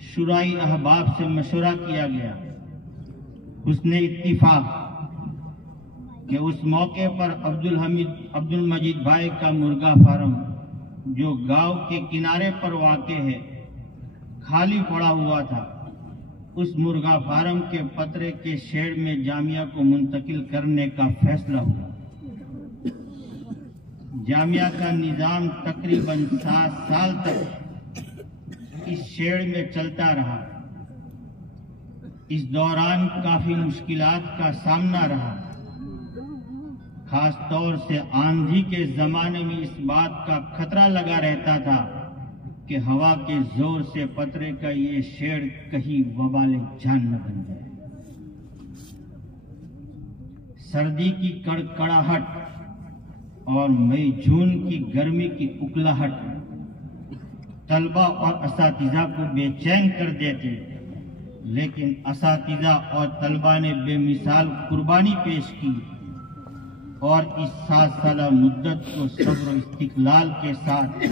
شورائی احباب سے مشورہ کیا گیا، حسن اتفاق کہ اس موقع پر عبد المجید بھائی کا مرغا فارم جو گاؤں کے کنارے پر واقع ہے خالی پڑا ہوا تھا، اس مرغا فارم کے پترے کے شیڈ میں جامعہ کو منتقل کرنے کا فیصلہ ہوا۔ جامعہ کا نظام تقریباً 7 سال تک اس شیڈ میں چلتا رہا۔ اس دوران کافی مشکلات کا سامنا رہا، خاص طور سے آندھی کے زمانے میں اس بات کا خطرہ لگا رہتا تھا کہ ہوا کے زور سے پترے کا یہ شیڈ کہیں وبال جان نہ بن جائے۔ سردی کی کڑکڑاہٹ اور مئی جون کی گرمی کی اکلاہٹ طلبہ اور اساتذہ کو بے چین کر دیتے، لیکن اساتذہ اور طلبہ نے بے مثال قربانی پیش کی اور اس 7 سالہ مدت کو صبر و استقلال کے ساتھ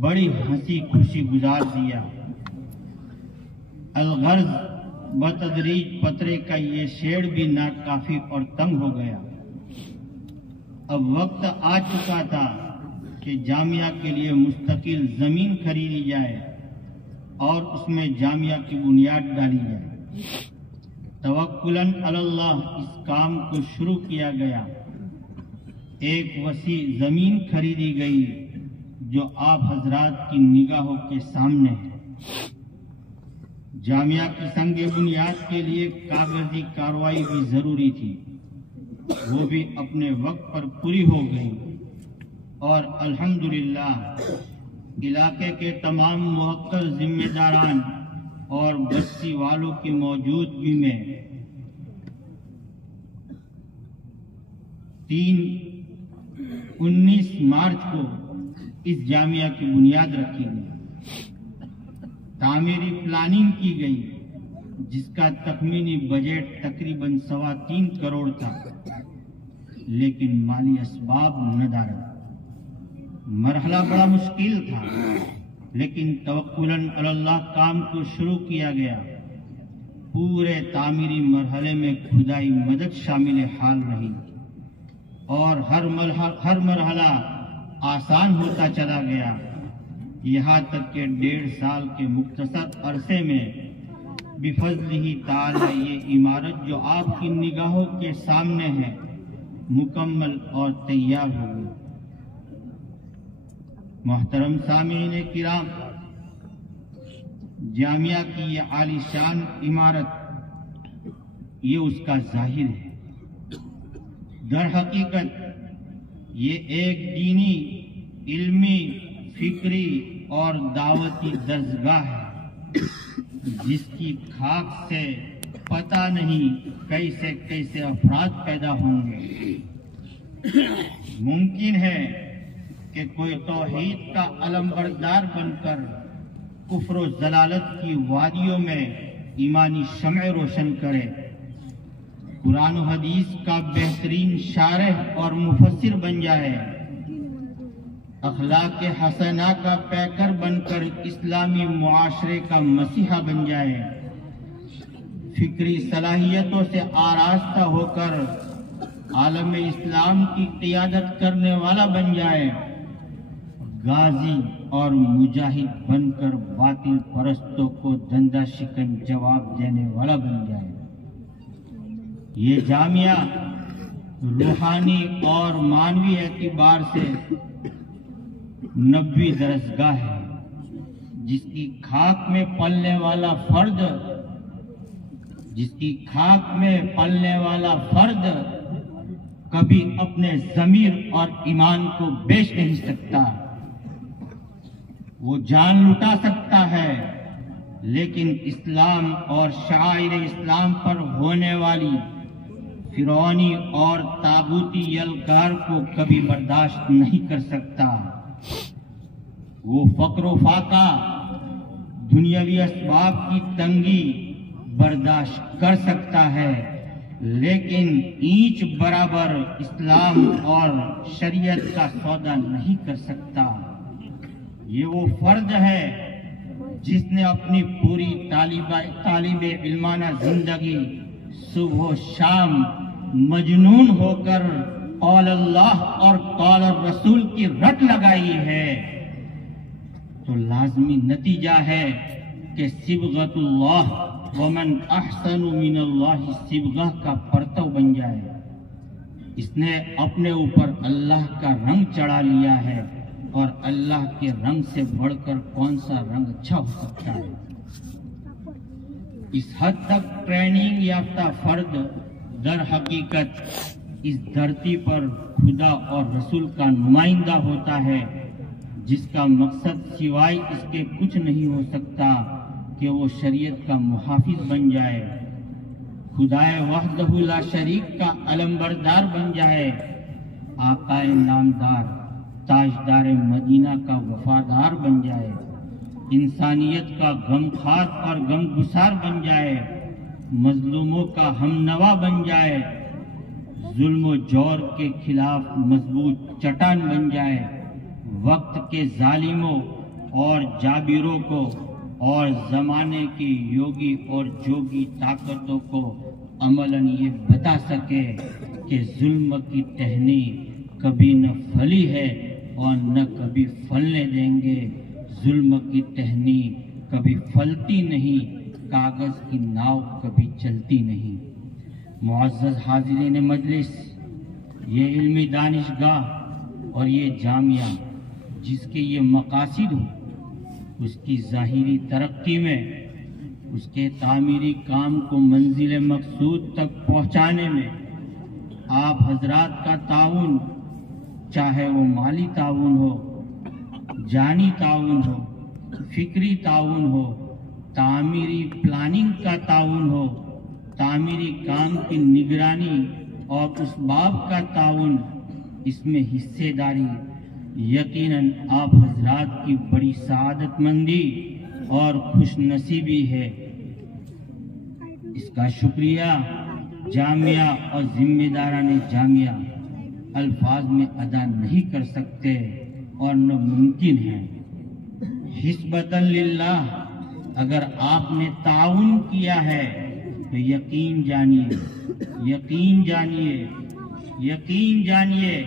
بڑی ہنسی خوشی گزار دیا۔ الغرض بتدریج پترے کا یہ شیڈ بھی ناکافی اور تنگ ہو گیا۔ اب وقت آ چکا تھا کہ جامعہ کے لیے مستقل زمین خریدی جائے اور اس میں جامعہ کی بنیاد ڈالی جائے۔ توکلاً علی اللہ اس کام کو شروع کیا گیا۔ ایک وسیع زمین خریدی گئی جو آپ حضرات کی نگاہوں کے سامنے ہے۔ جامعہ کی سنگ بنیاد کے لیے کاغذی کارروائی بھی ضروری تھی، وہ بھی اپنے وقت پر پوری ہو گئی اور الحمدللہ علاقے کے تمام موقر ذمہ داران اور بستی والوں کی موجودگی میں 19 مارچ کو اس جامعہ کی بنیاد رکھی گئی۔ تعمیری پلاننگ کی گئی جس کا تخمینی بجٹ تقریباً 3.25 کروڑ تھا، لیکن مالی اسباب ندارت۔ مرحلہ بڑا مشکل تھا، لیکن توکلاً علی اللہ کام کو شروع کیا گیا۔ پورے تعمیری مرحلے میں کھدائی مدد شامل حال رہی اور ہر مرحلہ آسان ہوتا چلا گیا، یہاں تک کہ 1.5 سال کے مختصر عرصے میں بفضلہ تعالی یہ عمارت جو آپ کی نگاہوں کے سامنے ہے مکمل اور تیار ہو گئی۔ محترم سامعین کرام، جامعہ کی یہ عالی شان عمارت یہ اس کا ظاہر ہے۔ در حقیقت یہ ایک دینی، علمی، فکری اور دعوتی درسگاہ ہے جس کی خاک سے پتہ نہیں کیسے کیسے افراد پیدا ہوں گے۔ ممکن ہے کہ کوئی توحید کا علم بردار بن کر کفر و ضلالت کی وادیوں میں ایمانی شمع روشن کرے، قرآن و حدیث کا بہترین شارح اور مفسر بن جائے، اخلاق حسنہ کا پیکر بن کر اسلامی معاشرے کا مسیحا بن جائے، فکری صلاحیتوں سے آراستہ ہو کر عالم اسلام کی قیادت کرنے والا بن جائے، غازی اور مجاہد بن کر باطل پرستوں کو دندہ شکن جواب دینے والا بن جائے۔ یہ جامعہ روحانی اور معنوی اعتبار سے نبوی درسگاہ ہے، جس کی خاک میں پلنے والا فرد کبھی اپنے ضمیر اور ایمان کو بیچ نہیں سکتا۔ وہ جان لٹا سکتا ہے، لیکن اسلام اور شعائر اسلام پر ہونے والی فرعونی اور طاغوتی یلغار کو کبھی برداشت نہیں کر سکتا۔ وہ فقر و فاقہ، دنیاوی اسباب کی تنگی برداشت کر سکتا ہے، لیکن اینچ برابر اسلام اور شریعت کا سودا نہیں کر سکتا۔ یہ وہ فرد ہے جس نے اپنی پوری طالب علمانہ زندگی صبح و شام مجنون ہو کر قول اللہ اور قول الرسول کی رٹ لگائی ہے، تو لازمی نتیجہ ہے کہ صبغۃ اللہ ومن احسن من اللہ صبغہ کا پرتو بن جائے۔ اس نے اپنے اوپر اللہ کا رنگ چڑھا لیا ہے، اور اللہ کے رنگ سے بڑھ کر کون سا رنگ اچھا ہو سکتا ہے۔ اس حد تک ٹریننگ یافتہ فرد در حقیقت اس دھرتی پر خدا اور رسول کا نمائندہ ہوتا ہے، جس کا مقصد سوائے اس کے کچھ نہیں ہو سکتا کہ وہ شریعت کا محافظ بن جائے، خدائے وحدہ لا شریک کا علمبردار بن جائے، آقائے نامدار تاجدار مدینہ کا وفادار بن جائے، انسانیت کا غمخوار اور غمگسار بن جائے، مظلوموں کا ہمنوا بن جائے، ظلم و جور کے خلاف مضبوط چٹان بن جائے، وقت کے ظالموں اور جابروں کو اور زمانے کی یوگی اور جوگی طاقتوں کو عملاً یہ بتا سکے کہ ظلم کی ٹہنی کبھی نہ پھلی ہے اور نہ کبھی پھلنے دیں گے، ظلم کی ٹہنی کبھی پھلتی نہیں، کاغذ کی ناؤ کبھی چلتی نہیں۔ معزز حاضرین مجلس، یہ علمی دانشگاہ اور یہ جامعہ جس کے یہ مقاصد ہو، اس کی ظاہری ترقی میں، اس کے تعمیری کام کو منزل مقصود تک پہنچانے میں آپ حضرات کا تعاون، چاہے وہ مالی تعاون ہو، جانی تعاون ہو، فکری تعاون ہو، تعمیری پلاننگ کا تعاون ہو، تعمیری کام کی نگرانی اور اسباب کا تعاون، اس میں حصے داری یقیناً آپ حضرات کی بڑی سعادت مندی اور خوش نصیبی ہے۔ اس کا شکریہ جامعہ اور ذمہ داران جامعہ الفاظ میں ادا نہیں کر سکتے اور نہ ممکن ہے۔ حسبۃ للہ، اگر آپ نے تعاون کیا ہے تو یقین جانیے، یقین جانیے، یقین جانیے،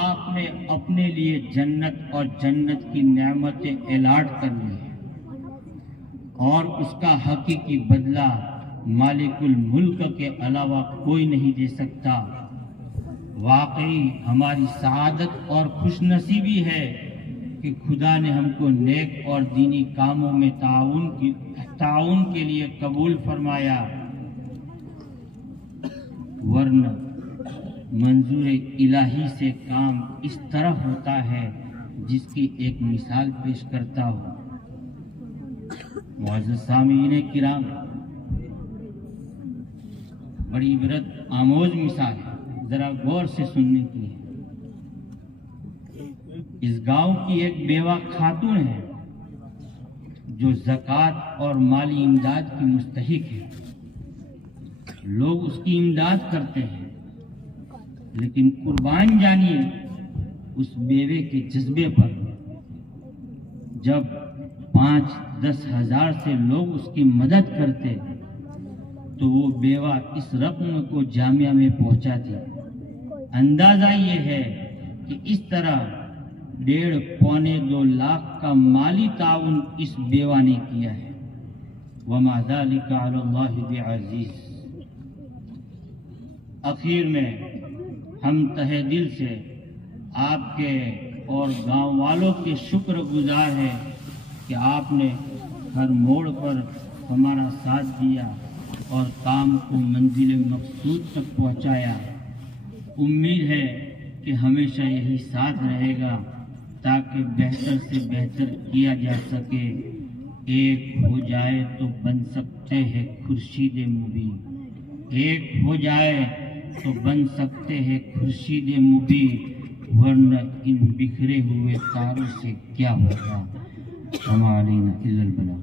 آپ نے اپنے لیے جنت اور جنت کی نعمتیں الاٹ کر لی ہیں، اور اس کا حقیقی بدلہ مالک الملک کے علاوہ کوئی نہیں دے سکتا۔ واقعی ہماری سعادت اور خوش نصیبی ہے کہ خدا نے ہم کو نیک اور دینی کاموں میں تعاون کے لیے قبول فرمایا، ورنہ منظور الہی سے کام اس طرح ہوتا ہے جس کی ایک مثال پیش کرتا ہوں۔ معزز سامعین کرام، بڑی عبرت آموز مثال ہے، ذرا غور سے سننے کی ہے۔ اس گاؤں کی ایک بیوہ خاتون ہے جو زکوٰۃ اور مالی امداد کی مستحق ہے۔ لوگ اس کی امداد کرتے ہیں، لیکن قربان جانیے اس بیوے کے جذبے پر۔ جب 5-10 ہزار سے لوگ اس کی مدد کرتے تو وہ بیوہ اس رقم کو جامعہ میں پہنچاتی۔ اندازہ یہ ہے کہ اس طرح 1.5-2 لاکھ کا مالی تعاون اس بیوہ نے کیا ہے۔ وما ذلک علی اللہ بعزیز۔ اخیر میں ہم تہہ دل سے آپ کے اور گاؤں والوں کے شکر گزار ہیں کہ آپ نے ہر موڑ پر ہمارا ساتھ دیا اور کام کو منزل مقصود تک پہنچایا۔ امید ہے کہ ہمیشہ یہی ساتھ رہے گا تاکہ بہتر سے بہتر کیا جا سکے۔ ایک ہو جائے تو بن سکتے ہیں خورشید مبین، ایک ہو جائے تو بن سکتے ہیں خورشید مبین، ورنہ ان بکھرے ہوئے تاروں سے کیا ہوگا۔ وما علینا الا البلاغ۔